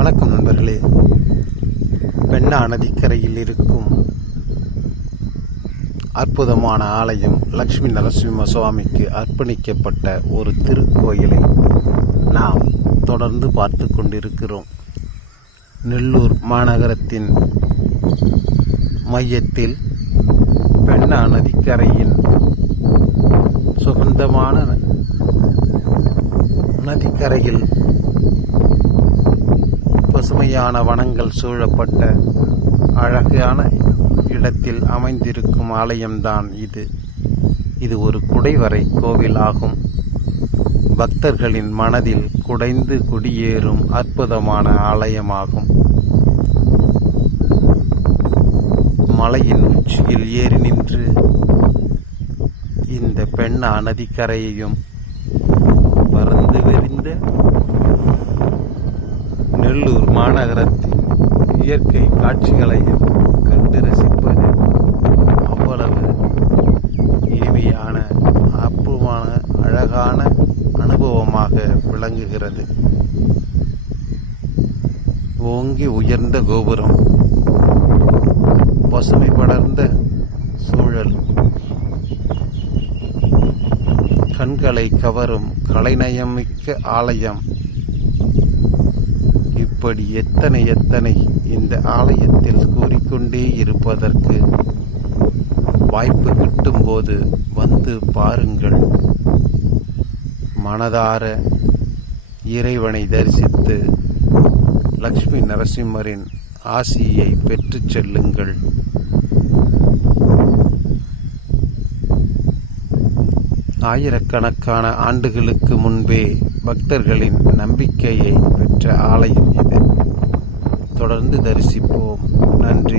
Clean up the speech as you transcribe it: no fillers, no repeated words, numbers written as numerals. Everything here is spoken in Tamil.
வணக்கம் நண்பர்களே. பெண்ணா நதிக்கரையில் இருக்கும் அற்புதமான ஆலயம் லக்ஷ்மி நரசிம்ம சுவாமிக்கு அர்ப்பணிக்கப்பட்ட ஒரு திருக்கோயிலை நாம் தொடர்ந்து பார்த்து கொண்டிருக்கிறோம். நெல்லூர் மாநகரத்தின் மையத்தில் பெண்ணா நதிக்கரையின் சுகந்தமான நதிக்கரையில் பசுமையான வனங்கள் சூழப்பட்ட அழகான இடத்தில் அமைந்திருக்கும் ஆலயம்தான் இது. இது ஒரு குடைவரை கோவில் ஆகும். பக்தர்களின் மனதில் குடைந்து குடியேறும் அற்புதமான ஆலயமாகும். மலையின் உச்சியில் ஏறி நின்று இந்த பெண்ணா நதிக்கரையையும் பறந்து விரிந்த நெல்லூர் மாநகரத்தின் இயற்கை காட்சிகளையும் கண்டு ரசிப்பது அவ்வளவு இனிமையான அற்புதமான அழகான அனுபவமாக விளங்குகிறது. ஓங்கி உயர்ந்த கோபுரம், பசுமை படர்ந்த சூழல், கண்களை கவரும் கலைநயமிக்க ஆலயம். இப்படி எத்தனை இந்த ஆலயத்தில் கூறிக்கொண்டே இருப்பதற்கு வாய்ப்பு கிட்டும்போது வந்து பாருங்கள். மனதார இறைவனை தரிசித்து லக்ஷ்மி நரசிம்மரின் ஆசியை பெற்றுச் செல்லுங்கள். ஆயிரக்கணக்கான ஆண்டுகளுக்கு முன்பே பக்தர்களின் நம்பிக்கையை பெற்ற ஆலயம் இது. தொடர்ந்து தரிசிப்போம். நன்றி.